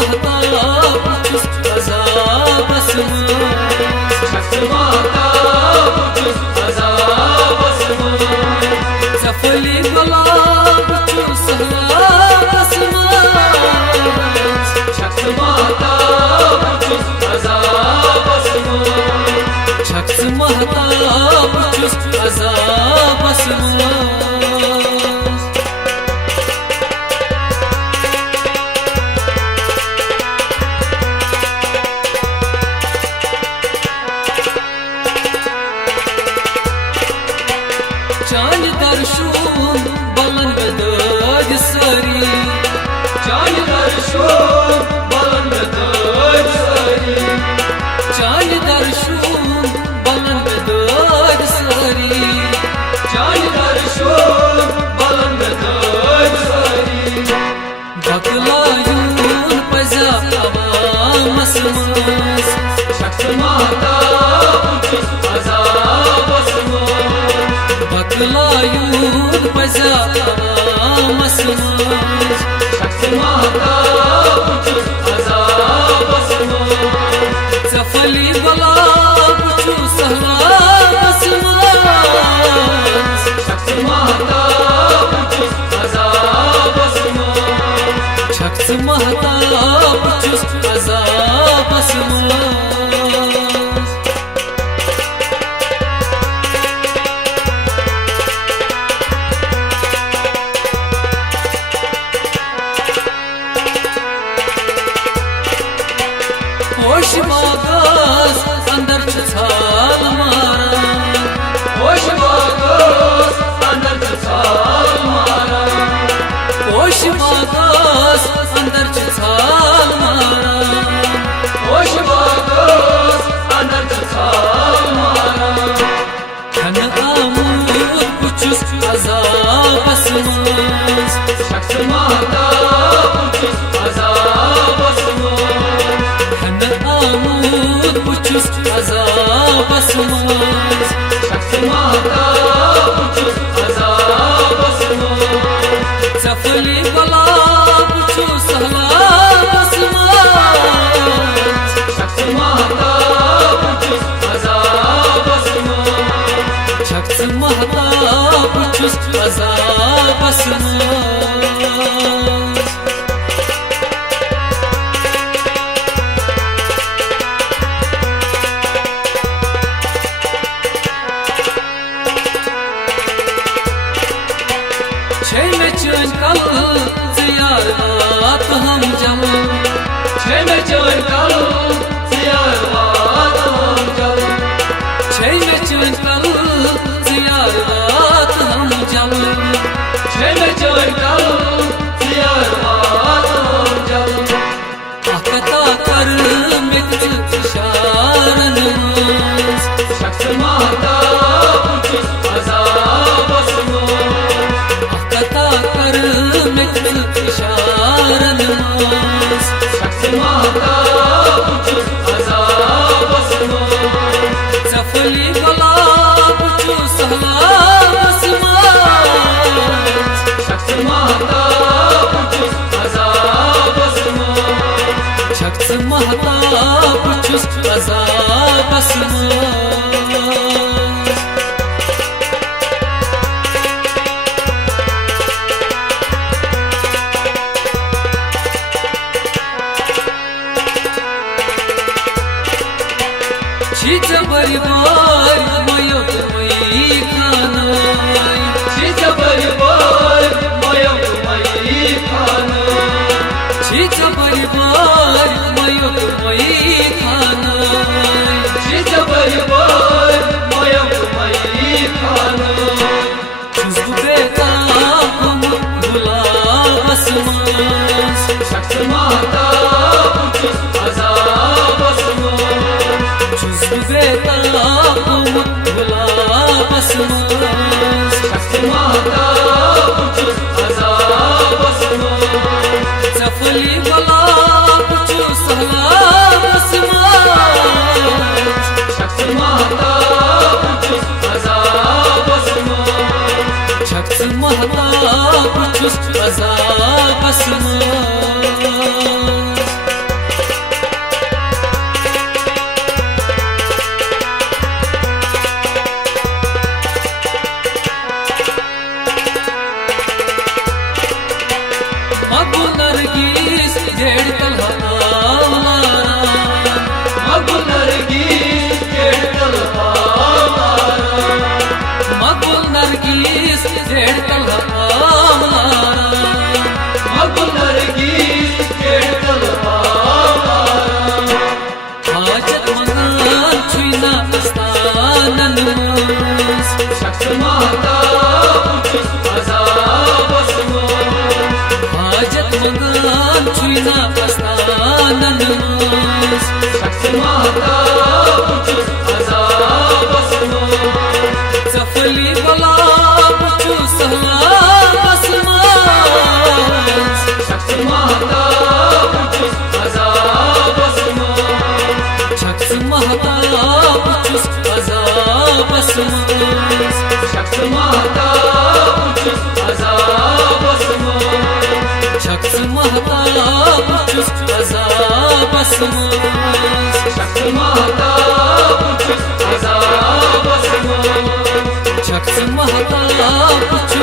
महताब छुस अज़ाबस मंज़ छक्स महताब छुस अज़ाबस मंज़ ज़फ़ली गुलाब छुस अज़ाबस मंज़ छक्स महताब छुस अज़ाबस मंज़ छक्स महताब छुस अज़ाबस मंज़ चांद दर्शून बलन दर्द सरी चांद दर्शून बलन दर्द सरी चांद दर्शून बलन दर्द सरी चांद दर्शून बलन दर्द सरी बकलायून पजा अवामस मंज़ छक्स महताब छुस अज़ाबस मंज़ बकलायून पजा अवामस मंज़ छक्स महताब छुस अज़ाबस मंज़ ज़फ़ली गुलाब छुस अज़ाबस मंज़ छक्स महताब छुस अज़ाबस मंज़ छक्स महताब छुस अज़ाबस मंज़ होश बागस अंदर छाल मारा होश बागस अंदर छाल मारा होश बागस अंदर छाल मारा होश बागस अंदर छाल मारा खन आमूद कुछ अज़ाबस मंज़ छक्स महताब छुस अज़ाबस मंज़ आमूद पुछुस अज़ाबस मंज़ छक्स महताब छुस अज़ाबस मंज़ ज़फ़ली गुलाब छुस अज़ाबस मंज़ छक्स महताब छुस अज़ाबस मंज़ छक्स महताब छुस अज़ाबस मंज़ छे में चैन कल ज़ियार बात हम जम छे में चैन कल ज़ियार बात हम जम छे में चैन कल ज़ियार बात हम जम छे में चैन कल ज़ियार बात हम जम अकता कर मित इशारन मंज़ छक्स महताब छुस अज़ाबस मंज़ अकता कर मित इशारन मंज़ छक्स महताब छुस अज़ाबस मंज़ ज़फ़ली गुलाब छुस अज़ाबस मंज़ छक्स महताब छुस अज़ाबस मंज़ छक्स महताब छुस अज़ाबस मंज़ छीच बरी बार मयो मई खाना छीच बरी बार मयो मई खाना छीच बरी बार मयो मई खाना छीच बरी बार मयो मई खाना खुशबू बेताब गुलाबस मंज़ छक्स महताब छुस अज़ाबस मंज़ खुशबू बेताब गुलाबस मंज़ छक्स महताब छुस अज़ाबस मंज़ ज़फ़ली गुलाब छुस अज़ाबस मंज़ छक्स महताब छुस अज़ाबस मंज़ छक्स महताब छुस अज़ाबस मंज़ नरगिस जेड़ कल्हा मगुल नरगिस जेड़ कल्हा मगुल नरगिस जेड़ कल्हा मगुल नरगिस जेड़ कल्हा हाजत मंगन छुना पस्तानन शख्स माता हाजत मंगन छुना पस्तानन शख्स माता सफली बला पुछु सहला बसमा शख्स माता शख्स महता पुछु अजाब शख्स महता पुछु अजाब शख्स महता पुछु अजाब शख्स महता पुछु अजाब शख्स महता पुछु